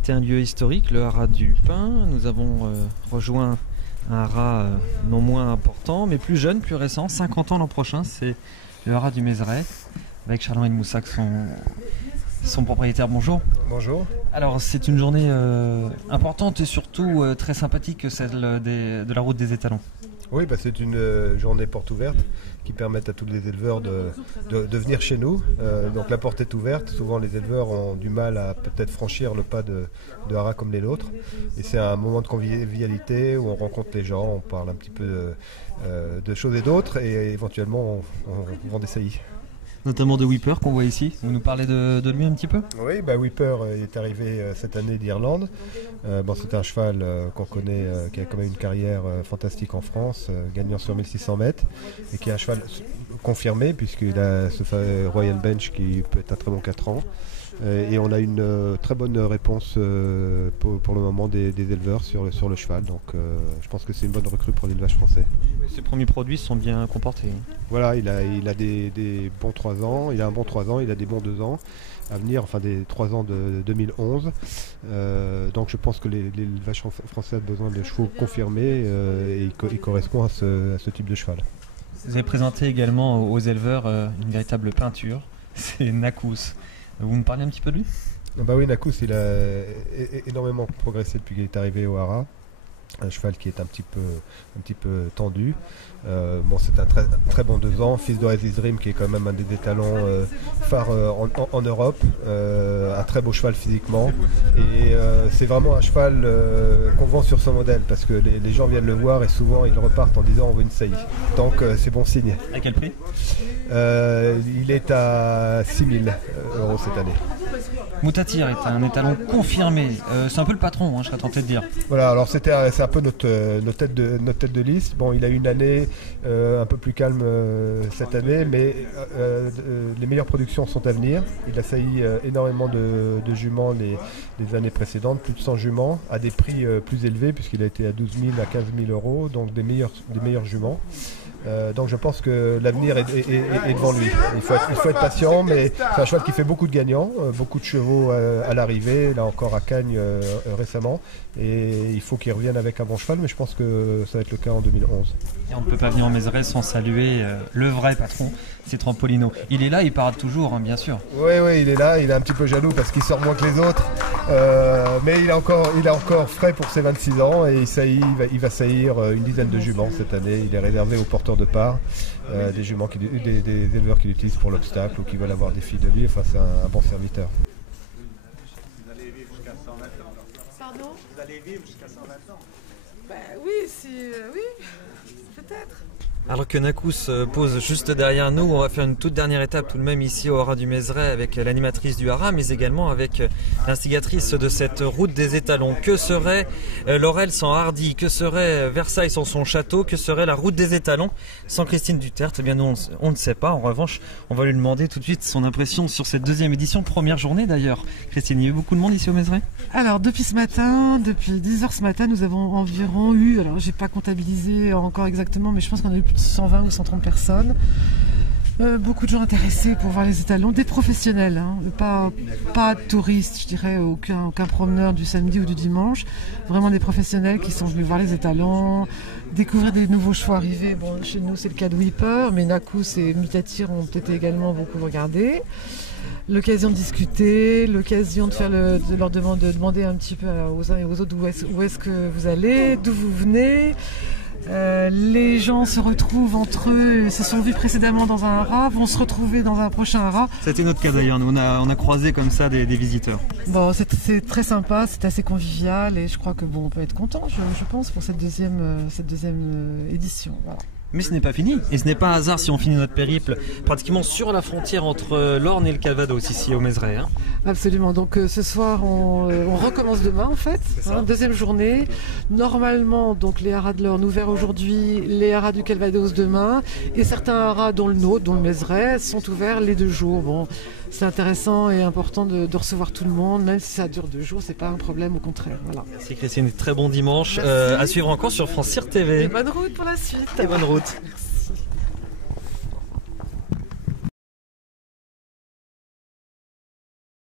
quitté un lieu historique, le haras du Pin. Nous avons rejoint un haras non moins important, mais plus jeune, plus récent, 50 ans l'an prochain. C'est le haras du Mézeray, avec Charles-Henri de Moussac, son propriétaire. Bonjour. Bonjour. Alors c'est une journée importante et surtout très sympathique, celle de la route des étalons. Oui, c'est une journée porte ouverte qui permet à tous les éleveurs de venir chez nous. Donc la porte est ouverte. Souvent les éleveurs ont du mal à peut-être franchir le pas de haras comme les nôtres. Et c'est un moment de convivialité où on rencontre les gens, on parle un petit peu de choses et d'autres et éventuellement on vend des saillies. Notamment de Whipper qu'on voit ici. Vous nous parlez de lui un petit peu ? Oui, Whipper est arrivé cette année d'Irlande. C'est un cheval qu'on connaît, qui a quand même une carrière fantastique en France, gagnant sur 1600 mètres, et qui est un cheval confirmé puisqu'il a ce Royal Bench qui peut être un très bon 4 ans. Et on a une très bonne réponse pour le moment des éleveurs sur le cheval. Donc je pense que c'est une bonne recrue pour l'élevage français. Ses premiers produits sont bien comportés. Voilà, il a des bons 3 ans, il a un bon 3 ans, il a des bons 2 ans à venir, enfin des 3 ans de 2011. Donc je pense que l'élevage français a besoin de chevaux confirmés et il correspond à ce type de cheval. Vous avez présenté également aux éleveurs une véritable peinture, c'est Nakous. Vous me parlez un petit peu de lui ? Oui, Nakous, il a énormément progressé depuis qu'il est arrivé au haras. Un cheval qui est un petit peu tendu. C'est un très bon 2 ans, fils d'Oasis Dream qui est quand même un des étalons phares en Europe. Un très beau cheval physiquement. Et c'est vraiment un cheval qu'on vend sur son modèle parce que les gens viennent le voir et souvent ils repartent en disant on veut une saillie. Donc c'est bon signe. À quel prix ? Il est à 6 000 € cette année. Moutatir est un étalon confirmé. C'est un peu le patron, je serais tenté de dire. Voilà, alors c'est un peu notre tête de liste. Bon, il a eu une année un peu plus calme cette année, mais les meilleures productions sont à venir. Il a sailli énormément de juments les années précédentes, plus de 100 juments, à des prix plus élevés, puisqu'il a été à 12 000 à 15 000 €, donc des meilleurs juments. Donc je pense que l'avenir est devant lui. Il faut être patient, mais c'est un cheval qui fait beaucoup de gagnants, beaucoup de chevaux à l'arrivée, là encore à Cagnes récemment, et il faut qu'il revienne avec un bon cheval, mais je pense que ça va être le cas en 2011. Et on ne peut pas venir en Mézeray sans saluer le vrai patron, c'est Trampolino. Il est là, il parade toujours, bien sûr. Oui, il est là, il est un petit peu jaloux parce qu'il sort moins que les autres, mais il est encore frais pour ses 26 ans et il va saillir une dizaine de juments cette année. Il est réservé aux porteurs de part, des éleveurs qui l'utilisent pour l'obstacle ou qui veulent avoir des filles de lui. Enfin, c'est un bon serviteur. Vous allez vivre jusqu'à 120 ans. Pardon ? Vous allez vivre jusqu'à 120 ans. Oui, peut-être. Alors que Nakous pose juste derrière nous, on va faire une toute dernière étape tout de même ici au haras du Mézeray avec l'animatrice du haras, mais également avec l'instigatrice de cette route des étalons. Que serait Laurel sans Hardy ? Que serait Versailles sans son château ? Que serait la route des étalons sans Christine Duterte ? Eh bien nous on ne sait pas. En revanche, on va lui demander tout de suite son impression sur cette deuxième édition, première journée d'ailleurs. Christine, il y a eu beaucoup de monde ici au Mézeray ? Alors depuis ce matin, depuis 10h ce matin, nous avons environ eu, alors j'ai pas comptabilisé encore exactement, mais je pense qu'on a eu plus de 120 ou 130 personnes. Beaucoup de gens intéressés pour voir les étalons, des professionnels, pas touristes, je dirais, aucun promeneur du samedi ou du dimanche, vraiment des professionnels qui sont venus voir les étalons, découvrir des nouveaux chevaux arrivés. Bon, chez nous c'est le cas de Whipper, mais Nakous et Moutatir ont peut-être également beaucoup regardé. L'occasion de discuter, l'occasion de leur demander un petit peu aux uns et aux autres où est-ce que vous allez, d'où vous venez. Les gens se retrouvent entre eux, se sont vus précédemment dans un haras, vont se retrouver dans un prochain haras. C'était notre cas d'ailleurs, nous on a croisé comme ça des visiteurs. Bon, c'est très sympa, c'est assez convivial et je crois que on peut être content, je pense, pour cette deuxième édition. Voilà. Mais ce n'est pas fini, et ce n'est pas un hasard si on finit notre périple pratiquement sur la frontière entre l'Orne et le Calvados, ici au Mézeray. Absolument, donc ce soir on recommence demain en fait, deuxième journée. Normalement, donc les haras de l'Orne ouverts aujourd'hui, les haras du Calvados demain, et certains haras dont le nôtre, dont le Mézeray, sont ouverts les 2 jours. Bon, c'est intéressant et important de recevoir tout le monde, même si ça dure 2 jours, c'est pas un problème, au contraire. Voilà. Merci Christine, très bon dimanche. À suivre encore sur France Cyr TV. Et bonne route pour la suite. Et bonne route. Merci.